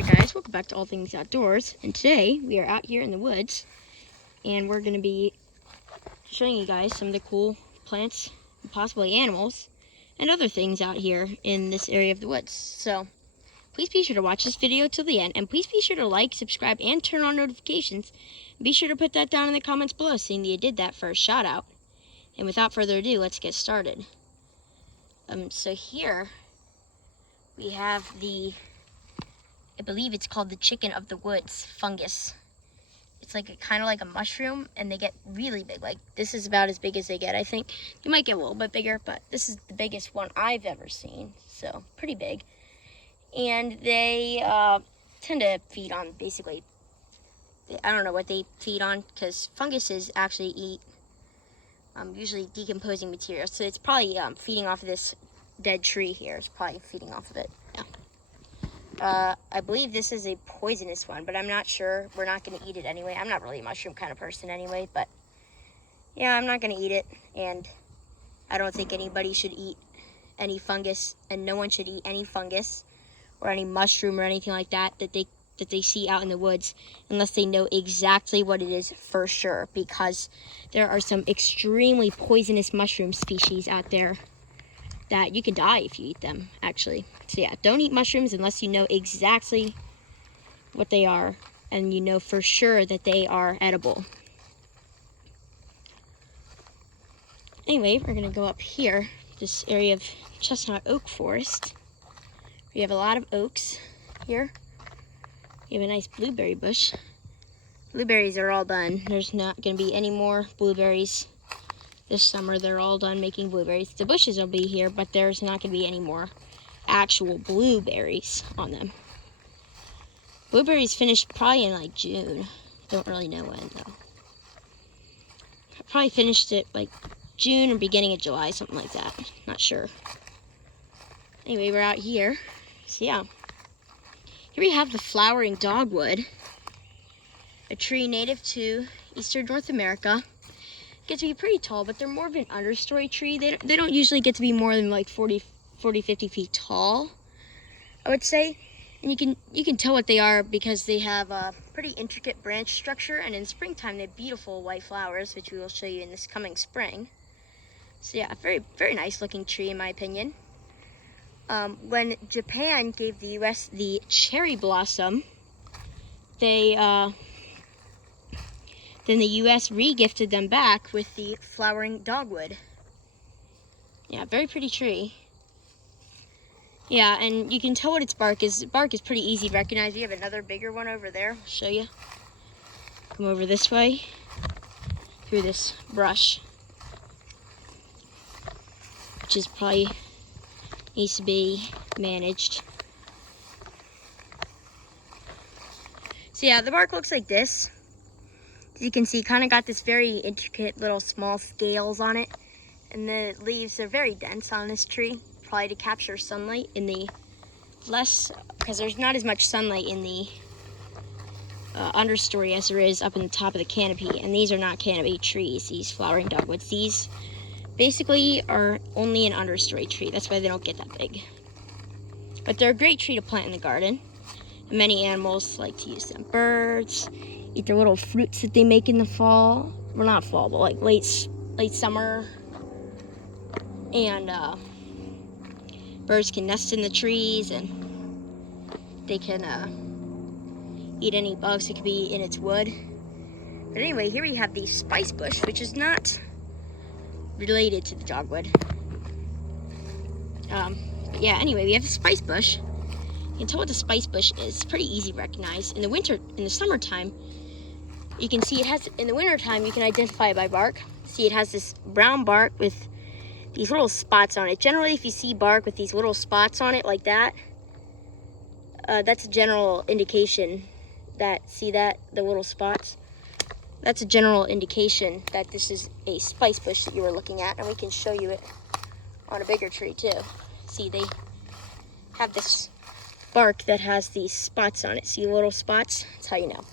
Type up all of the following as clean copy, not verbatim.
Alright guys, welcome back to All Things Outdoors, and today we are out here in the woods and we're going to be showing you guys some of the cool plants, and possibly animals, and other things out here in this area of the woods. So please be sure to watch this video till the end, and please be sure to like, subscribe, and turn on notifications. Be sure to put that down in the comments below, seeing that you did that for a shout out. And without further ado, let's get started. So here we have the, I believe it's called the chicken of the woods fungus. It's like kind of like a mushroom, and they get really big. Like this is about as big as they get, I think. You might get a little bit bigger, but this is the biggest one I've ever seen. So pretty big. And they tend to feed on basically, I don't know what they feed on, because funguses actually eat usually decomposing material. So it's probably feeding off of this dead tree here. It's probably feeding off of it. Yeah. I believe this is a poisonous one, but I'm not sure. We're not going to eat it anyway. I'm not really a mushroom kind of person anyway, but yeah, I'm not going to eat it. And I don't think anybody should eat any fungus, and no one should eat any fungus or any mushroom or anything like that that they see out in the woods unless they know exactly what it is for sure, because there are some extremely poisonous mushroom species out there that you can die if you eat them, actually. So yeah, don't eat mushrooms unless you know exactly what they are and you know for sure that they are edible. Anyway, we're gonna go up here, this area of chestnut oak forest. We have a lot of oaks here. We have a nice blueberry bush. Blueberries are all done. There's not gonna be any more blueberries this summer. They're all done making blueberries. The bushes will be here, but there's not going to be any more actual blueberries on them. Blueberries finished probably in like June. Don't really know when though. Probably finished it like June or beginning of July, something like that. Not sure. Anyway, we're out here. So yeah. Here we have the flowering dogwood, a tree native to eastern North America. Get to be pretty tall, but they're more of an understory tree. They don't usually get to be more than like 40, 50 feet tall, I would say. And you can tell what they are because they have a pretty intricate branch structure, and in springtime they have beautiful white flowers, which we will show you in this coming spring. So yeah, very, very nice looking tree in my opinion. When Japan gave the US the cherry blossom, then the U.S. re-gifted them back with the flowering dogwood. Yeah, very pretty tree. Yeah, and you can tell what its bark is. Bark is pretty easy to recognize. We have another bigger one over there. I'll show you. Come over this way through this brush, which is probably needs to be managed. So yeah, the bark looks like this. As you can see, kind of got this very intricate little small scales on it, and the leaves are very dense on this tree, probably to capture sunlight in the because there's not as much sunlight in the understory as there is up in the top of the canopy. And these are not canopy trees, these flowering dogwoods. These basically are only an understory tree. That's why they don't get that big. But they're a great tree to plant in the garden. And many animals like to use them. Birds eat their little fruits that they make in the fall. Well, not fall, but like late summer. And birds can nest in the trees, and they can eat any bugs that could be in its wood. But anyway, here we have the spice bush, which is not related to the dogwood. But yeah, anyway, we have the spice bush. You can tell what the spice bush is. It's pretty easy to recognize. In the summertime, you can see it has, in the wintertime, you can identify it by bark. See, it has this brown bark with these little spots on it. Generally, if you see bark with these little spots on it like that, that's a general indication that, see that, the little spots? That's a general indication that this is a spice bush that you were looking at, and we can show you it on a bigger tree too. See, they have this bark that has these spots on it. See little spots? That's how you know.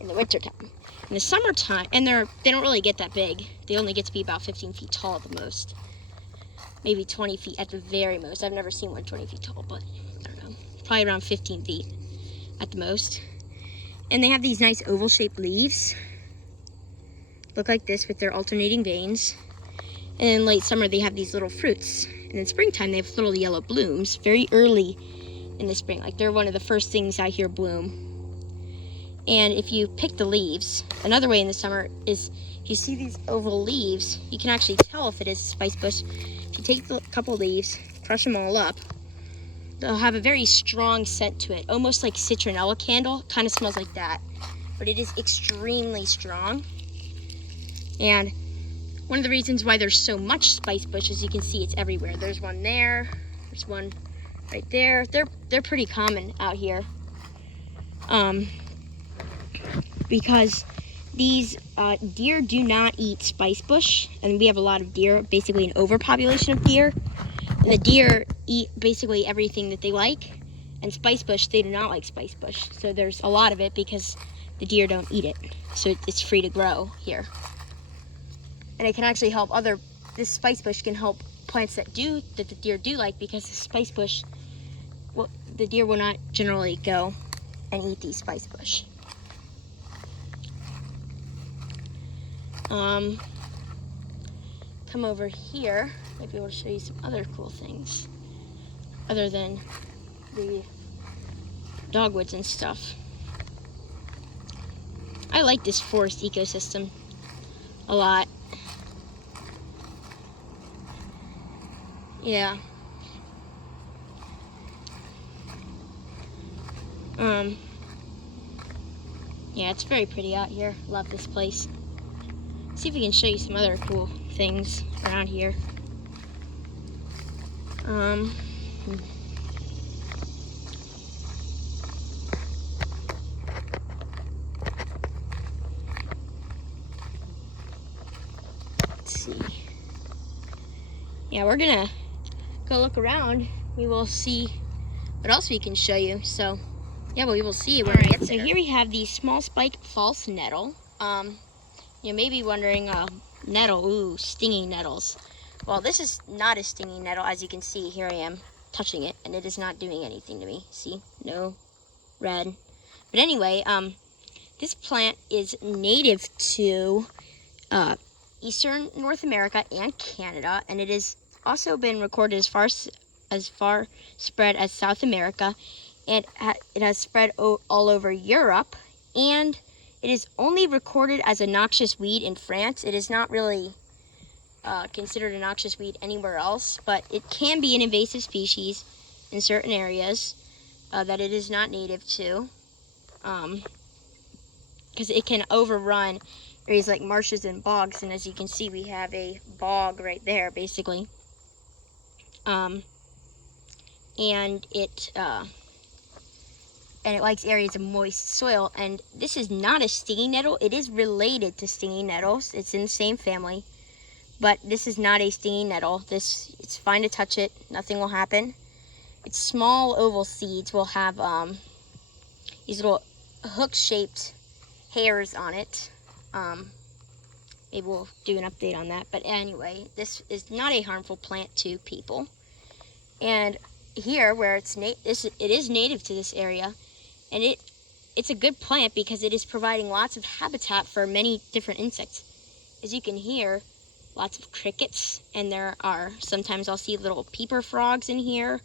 In the wintertime. In the summertime, and they don't really get that big. They only get to be about 15 feet tall at the most. Maybe 20 feet at the very most. I've never seen one 20 feet tall, but I don't know. Probably around 15 feet. at the most. And they have these nice oval-shaped leaves. Look like this with their alternating veins. And in late summer, they have these little fruits. And in springtime, they have little yellow blooms very early in the spring. Like, they're one of the first things I hear bloom. And if you pick the leaves, another way in the summer is, if you see these oval leaves, you can actually tell if it is a spice bush. If you take a couple leaves, crush them all up, they'll have a very strong scent to it, almost like citronella candle. Kind of smells like that, but it is extremely strong. And one of the reasons why there's so much spice bush is you can see it's everywhere. There's one there, there's one right there. They're pretty common out here. Because these deer do not eat spice bush, and we have a lot of deer, basically an overpopulation of deer. And the deer eat basically everything that they like, and spice bush, they do not like spice bush. So there's a lot of it because the deer don't eat it. So it's free to grow here. And it can actually help this spice bush can help plants that the deer do like, because the spice bush, well, the deer will not generally go and eat these spice bush. Come over here, might be able to show you some other cool things other than the dogwoods and stuff. I like this forest ecosystem a lot. Yeah. Yeah, it's very pretty out here. Love this place. See if we can show you some other cool things around here. Let's see. Yeah, we're gonna go look around. We will see what else we can show you. So, yeah, we will see when we get there. So here we have the small spike false nettle. You may be wondering, nettle, ooh, stinging nettles. Well, this is not a stinging nettle. As you can see, here I am touching it, and it is not doing anything to me. See, no red. But anyway, this plant is native to eastern North America and Canada, and it has also been recorded as far spread as South America, and it has spread all over Europe, and it is only recorded as a noxious weed in France. It is not really considered a noxious weed anywhere else, but it can be an invasive species in certain areas that it is not native to, because it can overrun areas like marshes and bogs, and as you can see, we have a bog right there, basically. And it likes areas of moist soil. And this is not a stinging nettle. It is related to stinging nettles. It's in the same family, but this is not a stinging nettle. It's fine to touch it. Nothing will happen. Its small oval seeds will have these little hook-shaped hairs on it. Maybe we'll do an update on that. But anyway, this is not a harmful plant to people. And here, where it is native to this area, and it's a good plant because it is providing lots of habitat for many different insects. As you can hear, lots of crickets, and there are, sometimes I'll see little peeper frogs in here,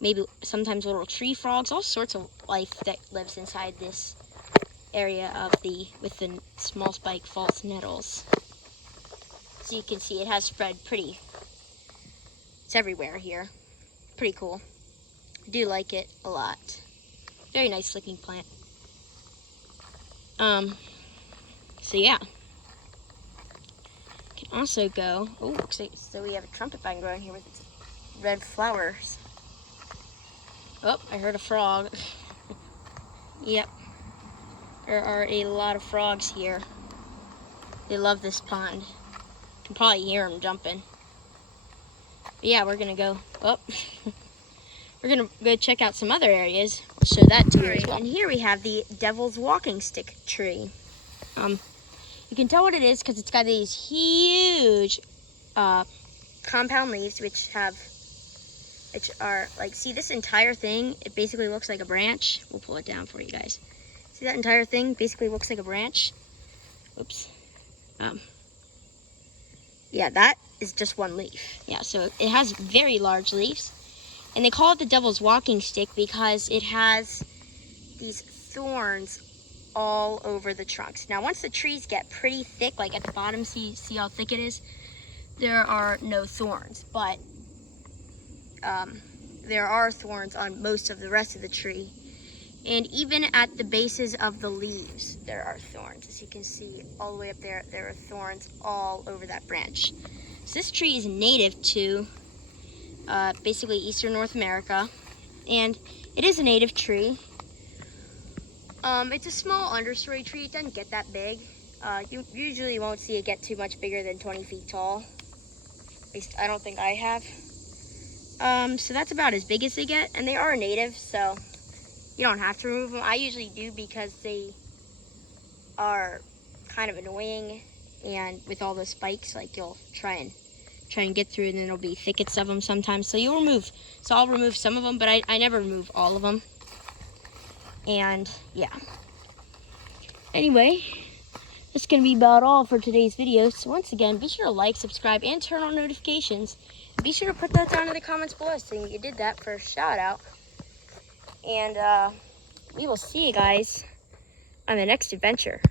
maybe sometimes little tree frogs, all sorts of life that lives inside this area with the small spike false nettles. So you can see it has spread it's everywhere here. Pretty cool. I do like it a lot. Very nice looking plant. So yeah. Can also go, so we have a trumpet bag growing here with red flowers. Oh, I heard a frog. Yep. There are a lot of frogs here. They love this pond. You can probably hear them jumping. But yeah, we're gonna go, we're gonna go check out some other areas. I'll show that to you as well. And here we have the Devil's Walking Stick tree. You can tell what it is because it's got these huge compound leaves which have like, see this entire thing, it basically looks like a branch. We'll pull it down for you guys. See that entire thing basically looks like a branch. Oops. Yeah, that is just one leaf. Yeah, so it has very large leaves. And they call it the devil's walking stick because it has these thorns all over the trunks. Now, once the trees get pretty thick, like at the bottom, see how thick it is? There are no thorns, but there are thorns on most of the rest of the tree. And even at the bases of the leaves, there are thorns. As you can see, all the way up there, there are thorns all over that branch. So this tree is native to basically eastern North America, and it is a native tree. It's a small understory tree. It doesn't get that big. You usually won't see it get too much bigger than 20 feet tall. At least I don't think I have. So that's about as big as they get, and they are native, so you don't have to remove them. I usually do because they are kind of annoying, and with all the spikes, like, you'll try and get through, and then there'll be thickets of them sometimes. So I'll remove some of them, but I never remove all of them. And yeah. Anyway, that's gonna be about all for today's video. So once again, be sure to like, subscribe, and turn on notifications. Be sure to put that down in the comments below saying you did that for a shout out. And we will see you guys on the next adventure.